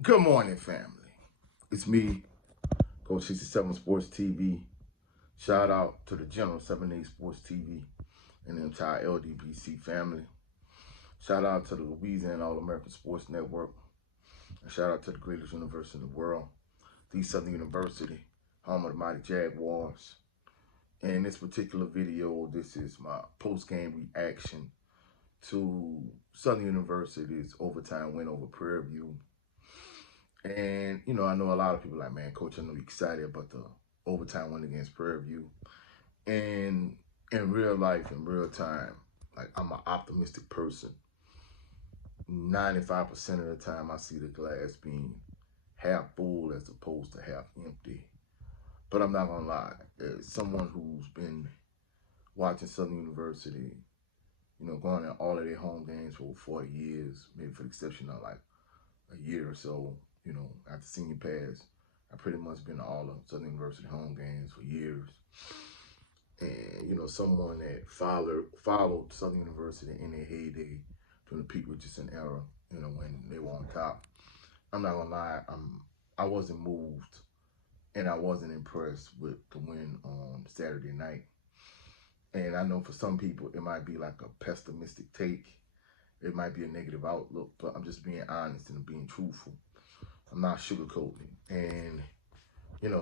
Good morning, family. It's me, Coach 67 Sports TV. Shout out to the General 78 Sports TV and the entire LDBC family. Shout out to the Louisiana All-American Sports Network. And shout out to the greatest university in the world, the Southern University, home of the mighty Jaguars. And in this particular video, this is my post-game reaction to Southern University's overtime win over Prairie View. And, I know a lot of people like, man, Coach, I know you're excited about the overtime win against Prairie View. And in real life, in real time, like, I'm an optimistic person. 95% of the time, I see the glass being half full as opposed to half empty. But I'm not going to lie. As someone who's been watching Southern University, going to all of their home games for 40 years, maybe for the exception of like a year or so, after senior pass, I pretty much been to all of Southern University home games for years. And, someone that followed Southern University in their heyday during the Pete Richardson era, when they were on top. I'm not gonna lie, I wasn't moved and I wasn't impressed with the win on Saturday night. And I know for some people it might be like a pessimistic take. It might be a negative outlook, but I'm just being honest and being truthful. I'm not sugarcoating. And,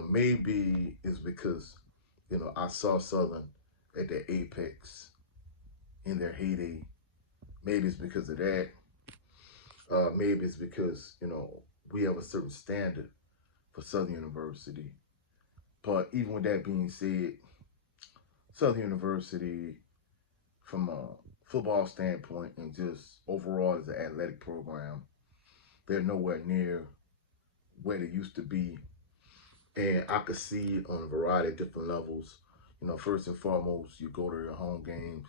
maybe it's because, I saw Southern at their apex in their heyday. Maybe it's because of that. Maybe it's because, we have a certain standard for Southern University. But even with that being said, Southern University, from a football standpoint and just overall as an athletic program, they're nowhere near where they used to be. And I could see it on a variety of different levels. First and foremost, you go to your home games.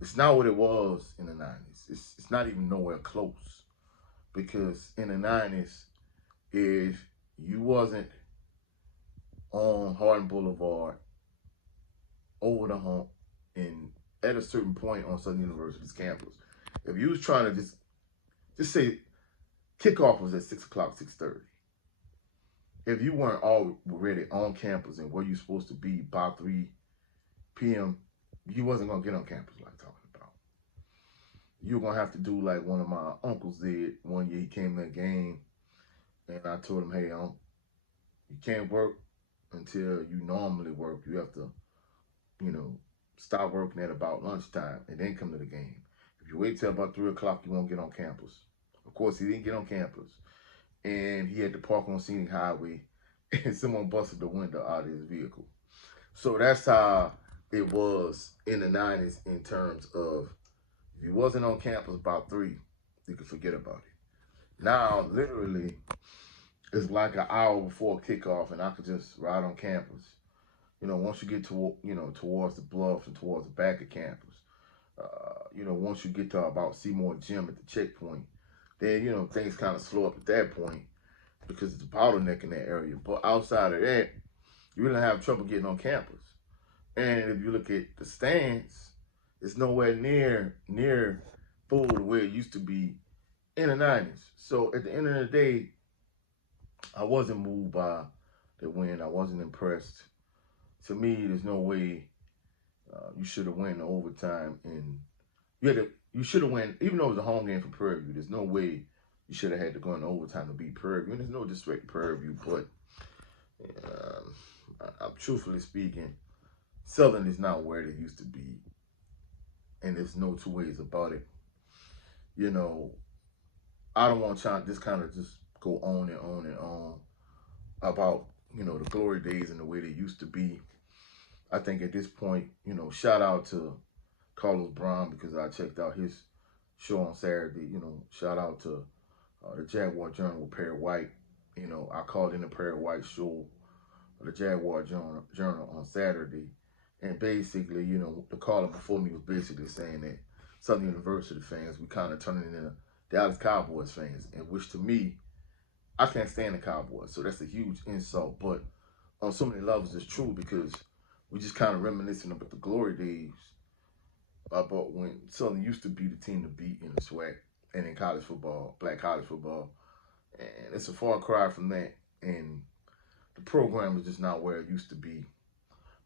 It's not what it was in the 90s. It's not even nowhere close. Because in the 90s, if you wasn't on Hardin Boulevard over the hump and at a certain point on Southern University's campus, if you was trying to just say kickoff was at 6 o'clock, 6:30. If you weren't already on campus and where you're supposed to be by 3 p.m., you wasn't going to get on campus like talking about. You were going to have to do like one of my uncles did one year. He came to a game and I told him, hey, you can't work until you normally work. You have to, stop working at about lunchtime and then come to the game. If you wait till about 3 o'clock, you won't get on campus. Of course, he didn't get on campus. And he had to park on Scenic Highway, and someone busted the window out of his vehicle. So that's how it was in the 90s in terms of if you wasn't on campus about 3, you could forget about it. Now, literally, it's like an hour before kickoff, and I could just ride on campus. Once you get to, towards the bluff and towards the back of campus, once you get to about Seymour Gym at the checkpoint, then, things kind of slow up at that point because it's a bottleneck in that area. But outside of that, you really have trouble getting on campus. And if you look at the stands, it's nowhere near full the way it used to be in the 90s. So at the end of the day, I wasn't moved by the win. I wasn't impressed. To me, there's no way you should have won the overtime, and you should have won even though it was a home game for Prairie View. There's no way you should have had to go into overtime to beat Prairie View. And there's no disrespect to Prairie View, but I'm truthfully speaking, Southern is not where they used to be, and there's no two ways about it. I don't want to just kind of just go on and on and on about the glory days and the way they used to be. I think at this point, shout out to Carlos Brown because I checked out his show on Saturday. Shout out to the Jaguar Journal with Perry White. I called in the Perry White show, the Jaguar Journal on Saturday. And basically, the caller before me was basically saying that Southern University fans, we kind of turning into Dallas Cowboys fans, and which to me, I can't stand the Cowboys. So that's a huge insult. But on so many levels, it's true because we just kind of reminiscing about the glory days about when Southern used to be the team to beat in the SWAC and in college football, black college football. And it's a far cry from that. And the program is just not where it used to be.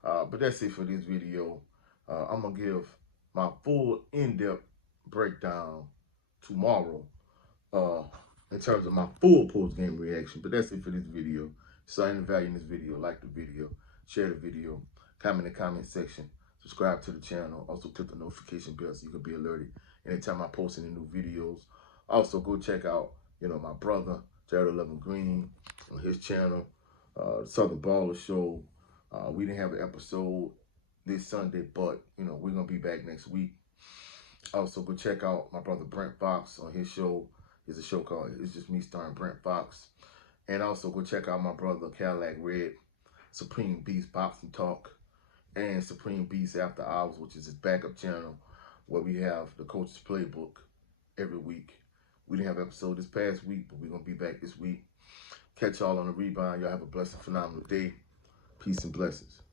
But that's it for this video. I'm going to give my full in-depth breakdown tomorrow uh, in terms of my full post-game reaction. But that's it for this video. So any value in this video, like the video, share the video, comment in the comment section, subscribe to the channel. Also click the notification bell so you can be alerted anytime I post any new videos. Also go check out, my brother, Jared 11 Green, on his channel, the Southern Baller Show. We didn't have an episode this Sunday, but, we're going to be back next week. Also, go check out my brother Brent Fox on his show. It's a show called It's Just Me starring Brent Fox. And also go check out my brother Cadillac Red, Supreme Beast Boxing Talk, and Supreme Beast After Hours, which is his backup channel, where we have the Coach's Playbook every week. We didn't have an episode this past week, but we're going to be back this week. Catch y'all on the rebound. Y'all have a blessed, phenomenal day. Peace and blessings.